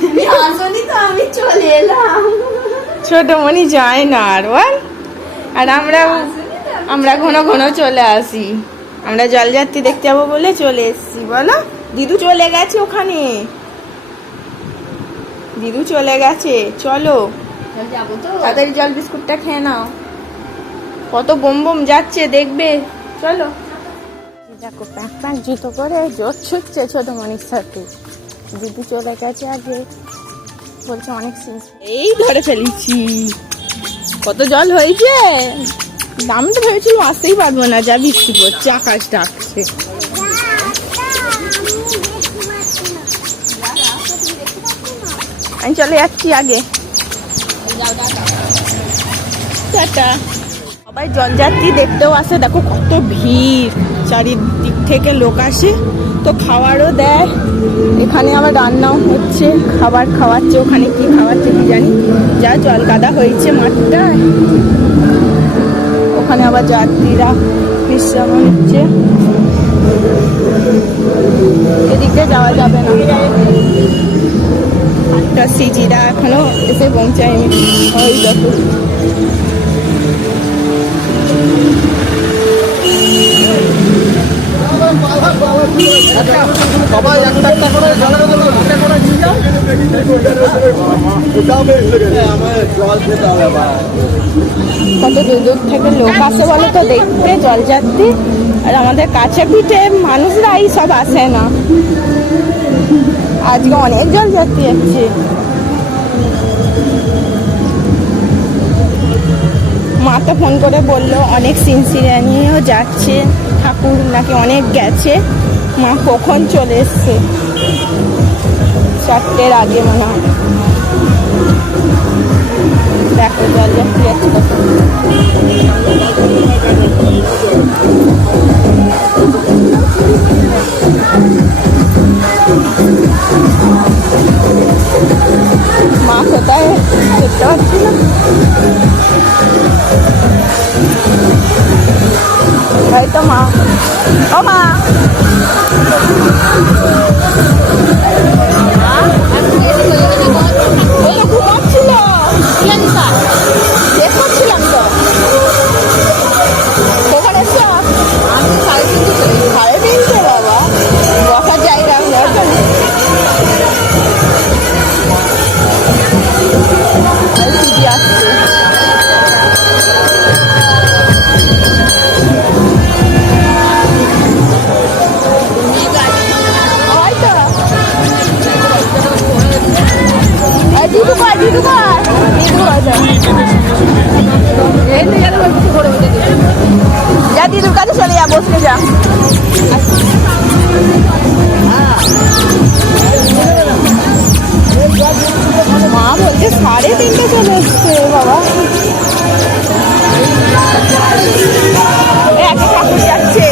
তুমি আসনি তো আমি চলে এলাম। ছোট মনি যায় না আর বল। আর আমরা ঘন ঘন চলে আসি। আমরা জলযাত্রী দেখতে যাবো বলে চলে এসছি। বলো দিদু চলে গেছে ওখানে, দিদু চলে গেছে। চলো যাবো তো। তাড়াতাড়ি জল বিস্কুটটা খেয়ে নাও। কত বোম বোম যাচ্ছে দেখবে। চলো দেখো প্যাক প্যাক জুতো করে জোর ছুটছে ছোট মনির সাথে। দিদি চলে গেছে আগে, বলছে অনেক এই ধরে ফেলেছি। কত জল হয়েছে। আমি তো ভেবেছিলাম আসতেই পারবো না, যা বৃষ্টি পড়ছে, আকাশ ডাকছে। আমি চলে যাচ্ছি আগে। টাটা। সবাই জলযাত্রী দেখতেও আসে, দেখো কত ভিড়, চারিদিক থেকে লোক আসে। তো খাবারও দেয়, এখানে আবার রান্নাও হচ্ছে, খাবার খাওয়াচ্ছে। ওখানে কি খাওয়াচ্ছে কি জানি, যা জল কাদা হয়েছে মাঠটায়। ওখানে আবার যাত্রীরা বিশ্রাম নিচ্ছে। এদিকে যাওয়া যাবে না, সিজিরা এখনো এসে পৌঁছায়নি। ওই দেখো সবাই একটা একটা করে জলের বোতল একটা করে নিয়ে যাও। জল খেতে হবে। কত দূর দূর থেকে লোক আসে বলো তো দেখতে জলযাত্রী। আর আমাদের কাছে পিঠে মানুষরা এই সব আসে না। আজকে অনেক জলযাত্রী যাচ্ছে। মা তো ফোন করে বললো অনেক সিনসিরানিও যাচ্ছে, ঠাকুর নাকি অনেক গেছে। মা কখন চলে এসছে, 4টের আগে মনে হয়। দেখো জলযাত্রী যাচ্ছে কত। মা কোথায় দেখতে পাচ্ছি না। হয়তো মা, ও মা ঘুমাচ্ছিল, চেক করছিলাম তো। কখন এসছো? আমি 3:30 3:30 বাবা, বসার জায়গা আসছে। যা দিদুর কাছে চলে যা, বসতে যা। মা বলছে 3:30 চলে এসছে বাবা। একে ঠাকুর যাচ্ছে।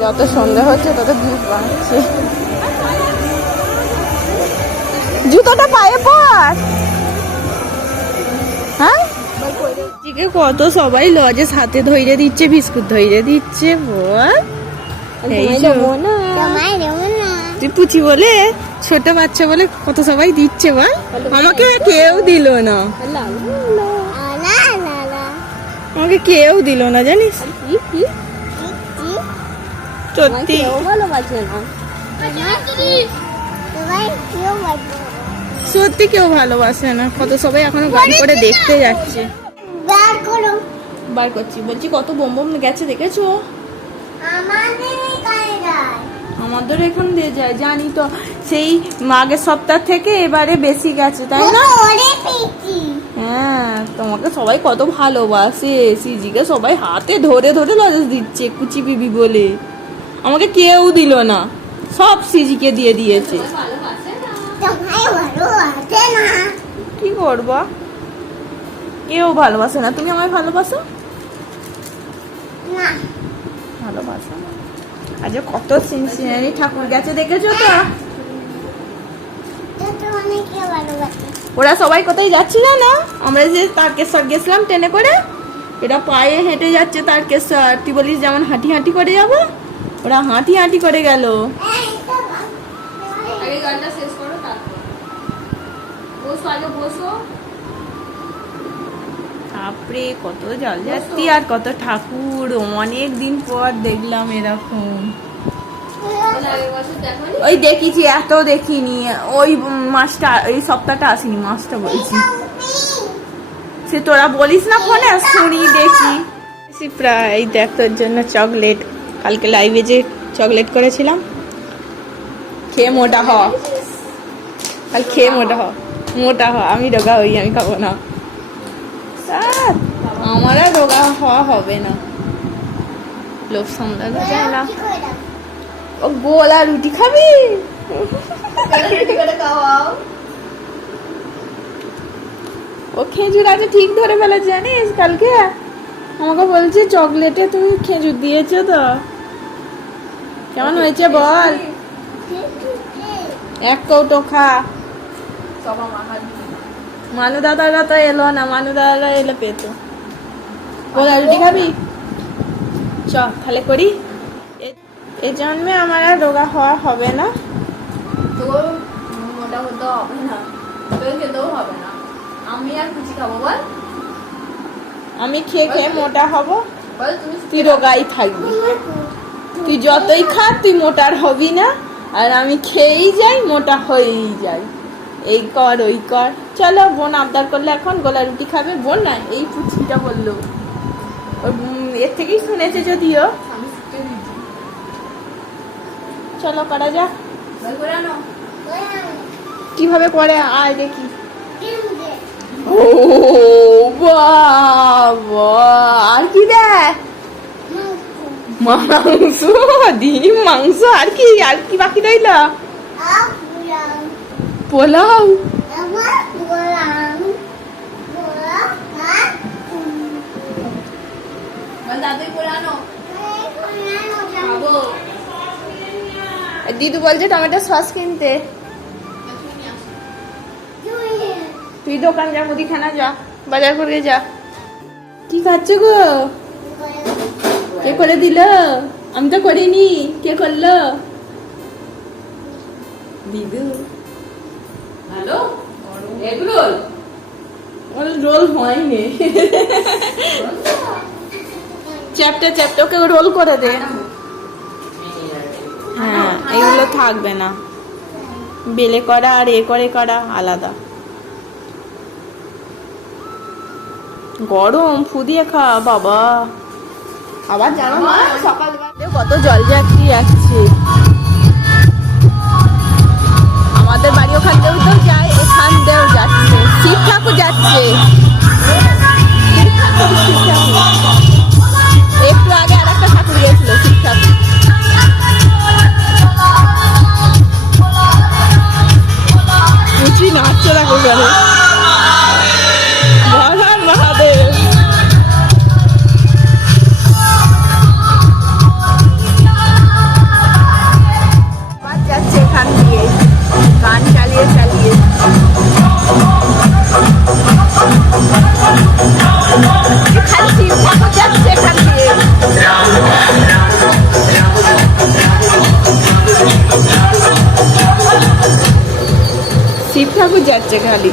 যত সন্ধ্যা হচ্ছে তত ভিড় বাড়ছে। জুতোটা পায়ে পর। হ্যাঁ কত সবাই লজেস হাতে ধইরে দিচ্ছে, বিস্কুট ধইরে দিচ্ছে। বল এই যে তুই পুচি বলে, ছোট বাচ্চা বলে কত সবাই দিচ্ছে। বল আমাকে কেউ দিল না, আমাকে কেউ দিল না জানিস। সত্যি সত্যি কেউ ভালোবাসে না। কত সবাই এখনো গাড়ি করে দেখতে যাচ্ছে। বার করছি, বলছি কত বোম বোম গেছে দেখেছো? আমাদের এখান দিয়ে যায় জানি তো, সেই আগের সপ্তাহ থেকে এবারে বেশি গেছে তাই না? হ্যাঁ, তোমাকে সবাই কত ভালোবাসে। সিজিকে সবাই হাতে ধরে ধরে লজেস দিচ্ছে কুচি বিবি বলে। আমাকে কেউ দিল না, সব সিজিকে দিয়ে দিয়েছে। কি করবো, কেউ ভালোবাসে না। তুমি আমায় ভালোবাসো? ভালোবাসো না। আজ কত সিনসিনারি ঠাকুর গেছে দেখেছো তো? ওরা সবাই কোথায় যাচ্ছে জানো? আমরা যে তারকেশ্বর গেছিলাম ট্রেনে করে, এরা পায়ে হেঁটে যাচ্ছে তারকেশ্বর। তুই বলিস যেমন হাঁটি হাঁটি করে যাবো, ওরা হাঁটি হাঁটি করে গেল। আগে গানটা শেষ করো, তারপর বসো, আগে বসো। তারপরে কত জলযাত্রী আর কত ঠাকুর, অনেক দিন পর দেখলাম এরকম। ওই দেখিছি, এত দেখিনি। ওই মাসটা, এই সপ্তাহটা আসেনি, মাসটা বলছি। সে তোরা বলিস না ফোনে, শুনি দেখি। প্রায় দেখ তোর জন্য চকলেট, কালকে লাইভে যে চকলেট করেছিলাম। খেয়ে মোটা হ, কাল খেয়ে মোটা হ, মোটা হ। আমি রোগা হই, আমি খাবো না। আমার আর রোগা হওয়া হবে না, লোভ সামলানো যায় না। ও গোলা রুটি খাবি? ও খেজুর আছে ঠিক ধরে ফেলে জানিস। কালকে আমাকে বলছে চকলেটে তুমি খেজুর দিয়েছো তো, কেমন হয়েছে বল? এক কৌটো খা। মানু দাদারা তো এলো না, মানু দাদারা এলে পেতো। গোলা রুটি খাবি? চ তাহলে করি। এই জন্মে আমার আর রোগা হওয়া হবে না। তোর মোটা হতে হবে না, তোর খেতেও হবে না। আমি আর কুচি খাবো। বল আমি খেয়ে খেয়ে মোটা হব, বল তুই রোগাই থাকবি। তুই যতই খা তুই মোটার হবি না, আর আমি খেয়েই যাই, মোটা হয়েই যাই। এই কর ওই কর। চলো, বোন আবদার করলে এখন গোলা রুটি খাবে। বোন না, এই পুচকিটা বললো, এর থেকেই শুনেছে যদিও। চলো করা যাক। কিভাবে করে আয় দেখি। ও বাবা, আর কি দেয়? মাংস, ডিম, মাংস, আর কি, আর কি বাকি রইল? পোলাও। দিদু বলছে টমেটো সস কিনতে। তুই দোকান যা, মুদিখানা যা, বাজার করে যা। কি খাচ্ছ গো? কে করে দিল? আমি তো করিনি। কে করলো? দিদু। Hello, egg roll. ওর রোল হয়নি। চ্যাপটা চ্যাপটা, ওকে রোল করে দে। হ্যাঁ, এগুলো থাকবে না। বেলে করা আর এ করে করা আলাদা। গরম, ফু দিয়ে খা বাবা। আবার জানো না, সকালবেলা কত জলযাত্রী আসছে। আমাদের বাড়ি ওখান দিয়েও তো যায়, এখান দিয়েও যাচ্ছে। শিব ঠাকুর যাচ্ছে। একটু আগে আর একটা ঠাকুর গেছিল, শিব ঠাকুর। ঠাকুর যাচ্ছে খালি।